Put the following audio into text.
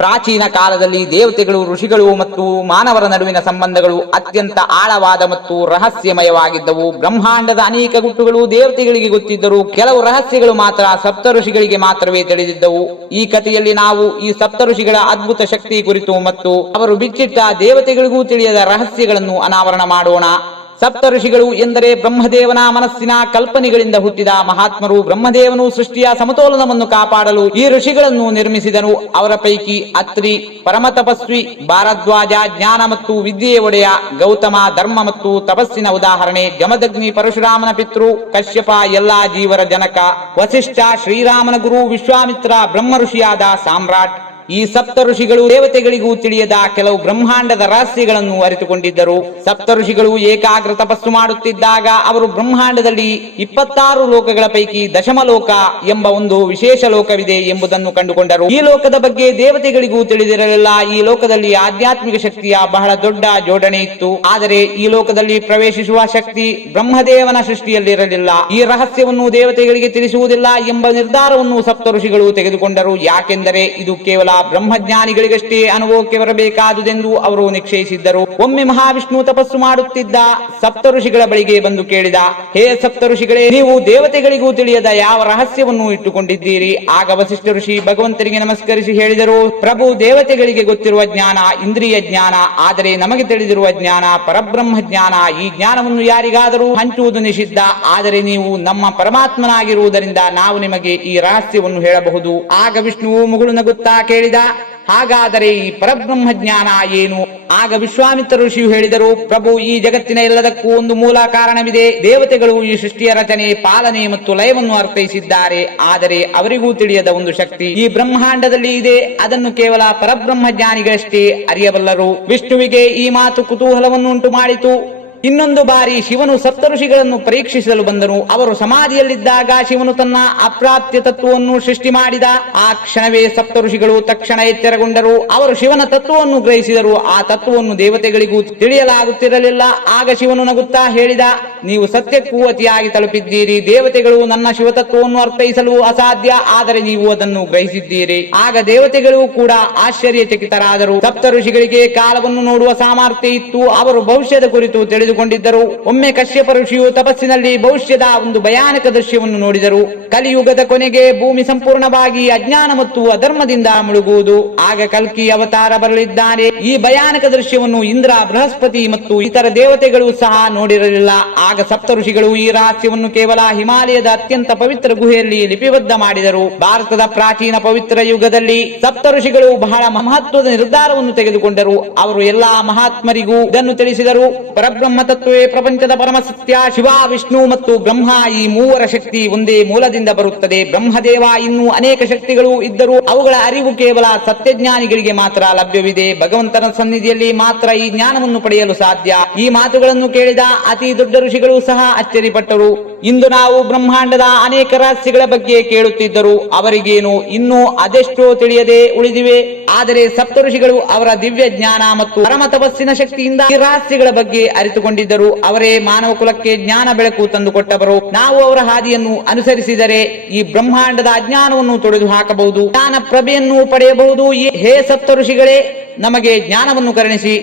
ಪ್ರಾಚೀನ ಕಾಲದಲ್ಲಿ ದೇವತೆಗಳು, ಋಷಿಗಳು ಮತ್ತು ಮಾನವರ ನಡುವಿನ ಸಂಬಂಧಗಳು ಅತ್ಯಂತ ಆಳವಾದ ಮತ್ತು ರಹಸ್ಯಮಯವಾಗಿದ್ದವು. ಬ್ರಹ್ಮಾಂಡದ ಅನೇಕ ಗುಟ್ಟುಗಳು ದೇವತೆಗಳಿಗೆ ಗೊತ್ತಿದ್ದರೂ ಕೆಲವು ರಹಸ್ಯಗಳು ಮಾತ್ರ ಸಪ್ತ ಋಷಿಗಳಿಗೆ ಮಾತ್ರವೇ ತಿಳಿದಿದ್ದವು. ಈ ಕಥೆಯಲ್ಲಿ ನಾವು ಈ ಸಪ್ತ ಋಷಿಗಳ ಅದ್ಭುತ ಶಕ್ತಿ ಕುರಿತು ಮತ್ತು ಅವರು ಬಿಚ್ಚಿಟ್ಟ ದೇವತೆಗಳಿಗೂ ತಿಳಿಯದ ರಹಸ್ಯಗಳನ್ನು ಅನಾವರಣ ಮಾಡೋಣ. ಸಪ್ತ ಋಷಿಗಳು ಎಂದರೆ ಬ್ರಹ್ಮದೇವನ ಮನಸ್ಸಿನ ಕಲ್ಪನೆಗಳಿಂದ ಹುಟ್ಟಿದ ಮಹಾತ್ಮರು. ಬ್ರಹ್ಮದೇವನು ಸೃಷ್ಟಿಯ ಸಮತೋಲನವನ್ನು ಕಾಪಾಡಲು ಈ ಋಷಿಗಳನ್ನು ನಿರ್ಮಿಸಿದನು. ಅವರ ಪೈಕಿ ಅತ್ರಿ ಪರಮ ತಪಸ್ವಿ, ಭಾರದ್ವಾಜ ಜ್ಞಾನ ಮತ್ತು ವಿದ್ಯೆಯ ಒಡೆಯ, ಗೌತಮ ಧರ್ಮ ಮತ್ತು ತಪಸ್ಸಿನ ಉದಾಹರಣೆ, ಜಮದಗ್ನಿ ಪರಶುರಾಮನ ಪಿತೃ, ಕಶ್ಯಪ ಎಲ್ಲಾ ಜೀವರ ಜನಕ, ವಸಿಷ್ಠ ಶ್ರೀರಾಮನ ಗುರು, ವಿಶ್ವಾಮಿತ್ರ ಬ್ರಹ್ಮ ಋಷಿಯಾದ ಸಾಮ್ರಾಟ್. ಈ ಸಪ್ತ ಋಷಿಗಳು ದೇವತೆಗಳಿಗೂ ತಿಳಿಯದ ಕೆಲವು ಬ್ರಹ್ಮಾಂಡದ ರಹಸ್ಯಗಳನ್ನು ಅರಿತುಕೊಂಡಿದ್ದರು. ಸಪ್ತ ಋಷಿಗಳು ಏಕಾಗ್ರ ತಪಸ್ಸು ಮಾಡುತ್ತಿದ್ದಾಗ ಅವರು ಬ್ರಹ್ಮಾಂಡದಲ್ಲಿ 26 ಲೋಕಗಳ ಪೈಕಿ ದಶಮ ಲೋಕ ಎಂಬ ಒಂದು ವಿಶೇಷ ಲೋಕವಿದೆ ಎಂಬುದನ್ನು ಕಂಡುಕೊಂಡರು. ಈ ಲೋಕದ ಬಗ್ಗೆ ದೇವತೆಗಳಿಗೂ ತಿಳಿದಿರಲಿಲ್ಲ. ಈ ಲೋಕದಲ್ಲಿ ಆಧ್ಯಾತ್ಮಿಕ ಶಕ್ತಿಯ ಬಹಳ ದೊಡ್ಡ ಜೋಡಣೆ ಇತ್ತು. ಆದರೆ ಈ ಲೋಕದಲ್ಲಿ ಪ್ರವೇಶಿಸುವ ಶಕ್ತಿ ಬ್ರಹ್ಮದೇವನ ಸೃಷ್ಟಿಯಲ್ಲಿರಲಿಲ್ಲ. ಈ ರಹಸ್ಯವನ್ನು ದೇವತೆಗಳಿಗೆ ತಿಳಿಸುವುದಿಲ್ಲ ಎಂಬ ನಿರ್ಧಾರವನ್ನು ಸಪ್ತ ಋಷಿಗಳು ತೆಗೆದುಕೊಂಡರು. ಯಾಕೆಂದರೆ ಇದು ಕೇವಲ ಬ್ರಹ್ಮಜ್ಞಾನಿಗಳಿಗಷ್ಟೇ ಅನುಭವಕ್ಕೆ ಬರಬೇಕಾದುದೆಂದು ಅವರು ನಿಶ್ಚಯಿಸಿದ್ದರು. ಒಮ್ಮೆ ಮಹಾವಿಷ್ಣು ತಪಸ್ಸು ಮಾಡುತ್ತಿದ್ದ ಸಪ್ತ ಋಷಿಗಳ ಬಳಿಗೆ ಬಂದು ಕೇಳಿದ, ಹೇ ಸಪ್ತ ಋಷಿಗಳೇ, ನೀವು ದೇವತೆಗಳಿಗೂ ತಿಳಿಯದ ಯಾವ ರಹಸ್ಯವನ್ನು ಇಟ್ಟುಕೊಂಡಿದ್ದೀರಿ? ಆಗ ವಸಿಷ್ಠ ಋಷಿ ಭಗವಂತನಿಗೆ ನಮಸ್ಕರಿಸಿ ಹೇಳಿದರು, ಪ್ರಭು, ದೇವತೆಗಳಿಗೆ ಗೊತ್ತಿರುವ ಜ್ಞಾನ ಇಂದ್ರಿಯ ಜ್ಞಾನ, ಆದರೆ ನಮಗೆ ತಿಳಿದಿರುವ ಜ್ಞಾನ ಪರಬ್ರಹ್ಮ ಜ್ಞಾನ. ಈ ಜ್ಞಾನವನ್ನು ಯಾರಿಗಾದರೂ ಹಂಚುವುದು ನಿಷಿದ್ಧ. ಆದರೆ ನೀವು ನಮ್ಮ ಪರಮಾತ್ಮನಾಗಿರುವುದರಿಂದ ನಾವು ನಿಮಗೆ ಈ ರಹಸ್ಯವನ್ನು ಹೇಳಬಹುದು. ಆಗ ವಿಷ್ಣುವು ಮುಗುಳು ನಗುತ್ತಾ ಕೇಳಿದ, ಹಾಗಾದರೆ ಈ ಪರಬ್ರಹ್ಮ ಜ್ಞಾನ ಏನು? ಆಗ ವಿಶ್ವಾಮಿತ್ರ ಋಷಿಯು ಹೇಳಿದರು, ಪ್ರಭು, ಈ ಜಗತ್ತಿನ ಎಲ್ಲದಕ್ಕೂ ಒಂದು ಮೂಲ ಕಾರಣವಿದೆ. ದೇವತೆಗಳು ಈ ಸೃಷ್ಟಿಯ ರಚನೆ, ಪಾಲನೆ ಮತ್ತು ಲಯವನ್ನು ಅರ್ಥೈಸಿದ್ದಾರೆ. ಆದರೆ ಅವರಿಗೂ ತಿಳಿಯದ ಒಂದು ಶಕ್ತಿ ಈ ಬ್ರಹ್ಮಾಂಡದಲ್ಲಿ ಇದೆ. ಅದನ್ನು ಕೇವಲ ಪರಬ್ರಹ್ಮ ಜ್ಞಾನಿಗಳಷ್ಟೇ ಅರಿಯಬಲ್ಲರು. ವಿಷ್ಣುವಿಗೆ ಈ ಮಾತು ಕುತೂಹಲವನ್ನು ಉಂಟು ಮಾಡಿತು. ಇನ್ನೊಂದು ಬಾರಿ ಶಿವನು ಸಪ್ತ ಋಷಿಗಳನ್ನು ಪರೀಕ್ಷಿಸಲು ಬಂದನು. ಅವರು ಸಮಾಧಿಯಲ್ಲಿದ್ದಾಗ ಶಿವನು ತನ್ನ ಅಪ್ರಾಪ್ಯ ತತ್ವವನ್ನು ಸೃಷ್ಟಿ ಮಾಡಿದ. ಆ ಕ್ಷಣವೇ ಸಪ್ತ ಋಷಿಗಳು ತಕ್ಷಣ ಎಚ್ಚರಗೊಂಡರು. ಅವರು ಶಿವನ ತತ್ವವನ್ನು ಗ್ರಹಿಸಿದರು. ಆ ತತ್ವವನ್ನು ದೇವತೆಗಳಿಗೂ ತಿಳಿಯಲಾಗುತ್ತಿರಲಿಲ್ಲ. ಆಗ ಶಿವನು ನಗುತ್ತಾ ಹೇಳಿದ, ನೀವು ಸತ್ಯಕ್ಕೂ ಅತಿಯಾಗಿ ತಲುಪಿದ್ದೀರಿ. ದೇವತೆಗಳು ನನ್ನ ಶಿವತತ್ವವನ್ನು ಅರ್ಥೈಸಲು ಅಸಾಧ್ಯ, ಆದರೆ ನೀವು ಅದನ್ನು ಗ್ರಹಿಸಿದ್ದೀರಿ. ಆಗ ದೇವತೆಗಳು ಕೂಡ ಆಶ್ಚರ್ಯಚಕಿತರಾದರು. ಸಪ್ತ ಋಷಿಗಳಿಗೆ ಕಾಲವನ್ನು ನೋಡುವ ಸಾಮರ್ಥ್ಯ ಇತ್ತು. ಅವರು ಭವಿಷ್ಯದ ಕುರಿತು ತಿಳಿದುಕೊಂಡಿದ್ದರು. ಒಮ್ಮೆ ಕಶ್ಯಪ ಋಷಿಯು ತಪಸ್ಸಿನಲ್ಲಿ ಭವಿಷ್ಯದ ಒಂದು ಭಯಾನಕ ದೃಶ್ಯವನ್ನು ನೋಡಿದರು. ಕಲಿಯುಗದ ಕೊನೆಗೆ ಭೂಮಿ ಸಂಪೂರ್ಣವಾಗಿ ಅಜ್ಞಾನ ಮತ್ತು ಅಧರ್ಮದಿಂದ ಮುಳುಗುವುದು. ಆಗ ಕಲ್ಕಿ ಅವತಾರ ಬರಲಿದ್ದಾನೆ. ಈ ಭಯಾನಕ ದೃಶ್ಯವನ್ನು ಇಂದ್ರ, ಬೃಹಸ್ಪತಿ ಮತ್ತು ಇತರ ದೇವತೆಗಳು ಸಹ ನೋಡಿರಲಿಲ್ಲ. ಆಗ ಸಪ್ತ ಋಷಿಗಳು ಈ ರಹಸ್ಯವನ್ನು ಕೇವಲ ಹಿಮಾಲಯದ ಅತ್ಯಂತ ಪವಿತ್ರ ಗುಹೆಯಲ್ಲಿ ಲಿಪಿಬದ್ಧ ಮಾಡಿದರು. ಭಾರತದ ಪ್ರಾಚೀನ ಪವಿತ್ರ ಯುಗದಲ್ಲಿ ಸಪ್ತ ಋಷಿಗಳು ಬಹಳ ಮಹತ್ವದ ನಿರ್ಧಾರವನ್ನು ತೆಗೆದುಕೊಂಡರು. ಅವರು ಎಲ್ಲಾ ಮಹಾತ್ಮರಿಗೂ ಇದನ್ನು ತಿಳಿಸಿದರು. ಪರಬ್ರಹ್ಮ ತತ್ವವೇ ಪ್ರಪಂಚದ ಪರಮ ಸತ್ಯ. ಶಿವ, ವಿಷ್ಣು ಮತ್ತು ಬ್ರಹ್ಮ ಈ ಮೂವರ ಶಕ್ತಿ ಒಂದೇ ಮೂಲದಿಂದ ಬರುತ್ತದೆ. ಬ್ರಹ್ಮದೇವ ಇನ್ನೂ ಅನೇಕ ಶಕ್ತಿಗಳು ಇದ್ದರೂ ಅವುಗಳ ಅರಿವು ಕೇವಲ ಸತ್ಯಜ್ಞಾನಿಗಳಿಗೆ ಮಾತ್ರ ಲಭ್ಯವಿದೆ. ಭಗವಂತನ ಸನ್ನಿಧಿಯಲ್ಲಿ ಮಾತ್ರ ಈ ಜ್ಞಾನವನ್ನು ಪಡೆಯಲು ಸಾಧ್ಯ. ಈ ಮಾತುಗಳನ್ನು ಕೇಳಿದ ಅತಿ ದೊಡ್ಡ ಋಷಿಗಳು ಸಹ ಅಚ್ಚರಿಪಟ್ಟರು. ಇಂದು ನಾವು ಬ್ರಹ್ಮಾಂಡದ ಅನೇಕ ರಹಸ್ಯಗಳ ಬಗ್ಗೆ ಕೇಳುತ್ತಿದ್ದರು. ಅವರಿಗೇನು ಇನ್ನೂ ಅದೆಷ್ಟೋ ತಿಳಿಯದೆ ಉಳಿದಿವೆ. ಆದರೆ ಸಪ್ತ ಋಷಿಗಳು ಅವರ ದಿವ್ಯ ಜ್ಞಾನ ಮತ್ತು ಪರಮ ತಪಸ್ಸಿನ ಶಕ್ತಿಯಿಂದ ಈ ರಹಸ್ಯಗಳ ಬಗ್ಗೆ ಅರಿತುಕೊಂಡಿದ್ದರು. ಅವರೇ ಮಾನವ ಕುಲಕ್ಕೆ ಜ್ಞಾನ ಬೆಳಕು ತಂದುಕೊಟ್ಟವರು. ನಾವು ಅವರ ಹಾದಿಯನ್ನು ಅನುಸರಿಸಿದರೆ ಈ ಬ್ರಹ್ಮಾಂಡದ ಅಜ್ಞಾನವನ್ನು ತೊಡೆದು ಹಾಕಬಹುದು, ಜ್ಞಾನ ಪ್ರಭೆಯನ್ನು ಪಡೆಯಬಹುದು. ಹೇ ಸಪ್ತ ಋಷಿಗಳೇ, ನಮಗೆ ಜ್ಞಾನವನ್ನು ಕರುಣಿಸಿ